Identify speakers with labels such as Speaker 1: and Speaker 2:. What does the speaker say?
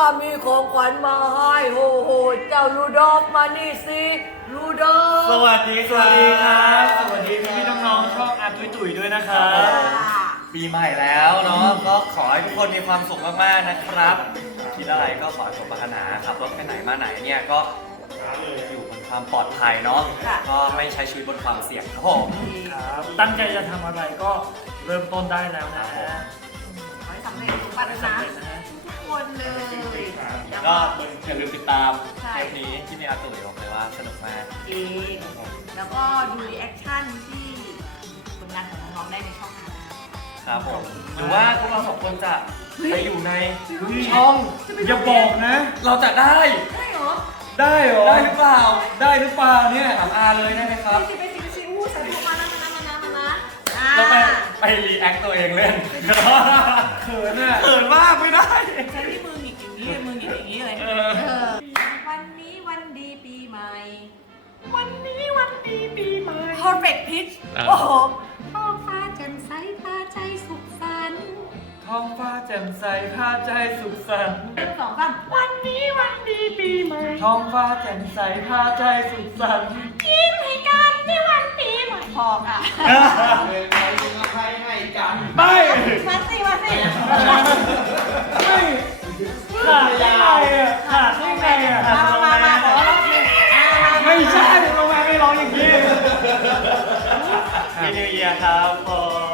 Speaker 1: มีของขวัญมาให้โอ้โหเจ้าลูดอฟมานี่สิลูดอฟ
Speaker 2: สวัสดีครับ สวัสดีพี่น้องๆช่องอาตุยตุ๋ยด้วยนะครับ ปีใหม่แล้วเนาะ ก็ขอให้ทุกคนมีความสุขมากๆนะครับ คิดอะไรก็ขอให้สมปรารถนาครับรถไปไหนมาไหนเนี่ยก็อยู่บนความปลอดภัยเนาะ ก็ไม่ใช้ชีวิตบนความเสี่ยงครับผม
Speaker 3: ครับ ตั้งใจจะทำอะไรก็เริ่มต้นได้แล้วนะฮะ
Speaker 4: ขอให้สำเร็จทุกปัญหาทุกคนเลย
Speaker 2: ก็อย่าลืมติดตาม
Speaker 4: ใช่
Speaker 2: เทปนี้ที่มีอาตุยบอกเลยว่าสนุกมาก
Speaker 4: เองแล้วก็ดูรีแอคชั่นที่ผลงานของน้องๆได้ในช่องทาง
Speaker 2: ครับผม หรือว่าพวกเราสองคนจะไปอยู่ใน
Speaker 3: ช่องอย่าบอกนะ
Speaker 2: เราจะได้
Speaker 4: ได้เหรอ
Speaker 3: ได้เหรอ
Speaker 2: ได้หรือเปล่า
Speaker 3: ได้หรือเปล่าเนี่ย
Speaker 2: ถามอาเลยได้ไหมครับ
Speaker 4: ไปสิอู้สาธุมานะอ่า
Speaker 2: เราไปรีแอคตัวเองเล่น
Speaker 3: เขินอ่ะ
Speaker 2: เขินมากไม่ได้
Speaker 4: ใช้ที่มือหงิกอย่างนี้เลยมือหงิกอย่างนี้เลย วันนี้วันดีปีใหม่ วันนี้วันดีปีใหม่ perfect pitch โอ้โหท้องฟ้าแจ่มใสพาใจสุขสันต์
Speaker 3: ท้องฟ้าแจ่มใสพาใจสุขสันต์
Speaker 4: สองสามวันนี้วันดีปีใหม่
Speaker 3: ท้องฟ้าแจ่มใสพาใจสุขสันต์
Speaker 4: ยิ้มให้กันในวันปีใหม่พอค่ะ
Speaker 3: ไม่
Speaker 4: มาสิมาสิ
Speaker 3: ไม่ขาดได้ไงอ่ะขาดได้ไงอ่ะ
Speaker 4: มาขอรอบหนึง
Speaker 3: ไม่ใช่ลงมาไม่ร้องอย่างนี้
Speaker 2: พี่นิวเยียร์ครับผม